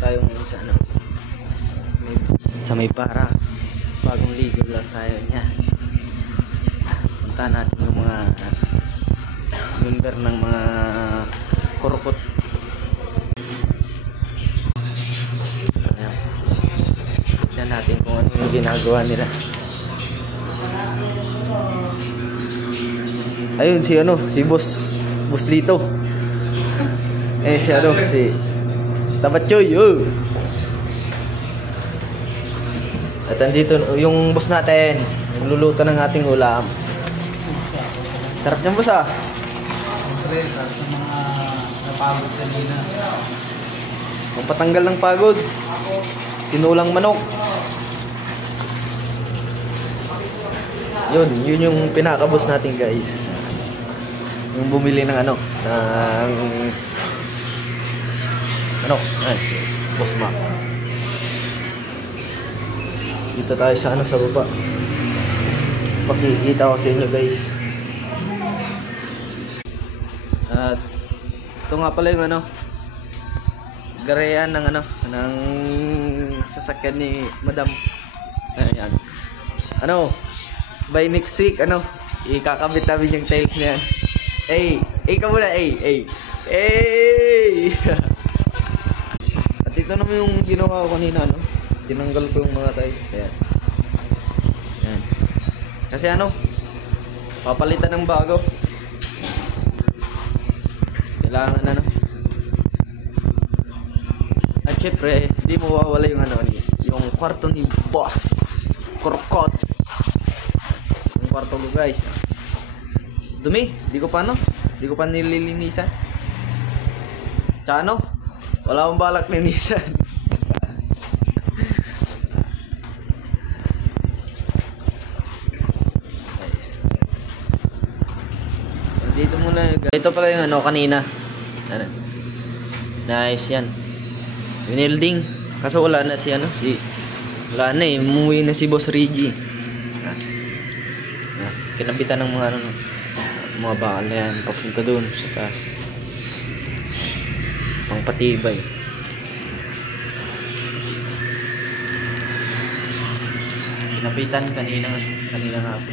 tayo ngayon sa ano, sa may Parax. Bagong ligo lang tayo niya. Puntahan natin yung mga member ng mga kurukot. Ayan. Tignan natin kung ano yung ginagawa nila. Ayun si ano, si Boss Lito. Si ano, si Tabatchoy. Oh. At andito yung boss natin, nagluluto ng ating ulam. Sarap niyan, boss ah. Siyempre, sa mga napagod kanina. Pampatanggal ng pagod. Tinulang manok. Yun yung pinaka-boss natin, guys. Yung bumili ng ano, ay, Boss Mac. Dito tayo sa ano, sa baba. Pakikita ko sa inyo, guys. At ito nga pala yung ano, garean ng ano, ng sasakyan ni Madam. Ayan. Ano, by next week, ano, ikakabit namin yung tiles niya. Ka muna, Hey! At ito naman yung ginawa ko kanina, no? Tinanggal ko yung mga tiles. Ayan. Ayan. Kasi ano, papalitan ng bago. Kailangan ano. At syempre, hindi mo mawawala yung ano, yung kwarto ni Boss Kurukot. Yung kwarto ko, guys. Dumi, di ko pa nililinisan. Tsaka ano, wala akong balak linisan. Dito muna, guys. Ito pala yung ano kanina. Ano? Nice yan. Winilding. Kaso wala na si ano, wala na eh, umuwi na si Boss Reggie. Kinabitan ng mga bakal na yan papunta doon sa taas. Pang patibay. Kinabitan kanina nga.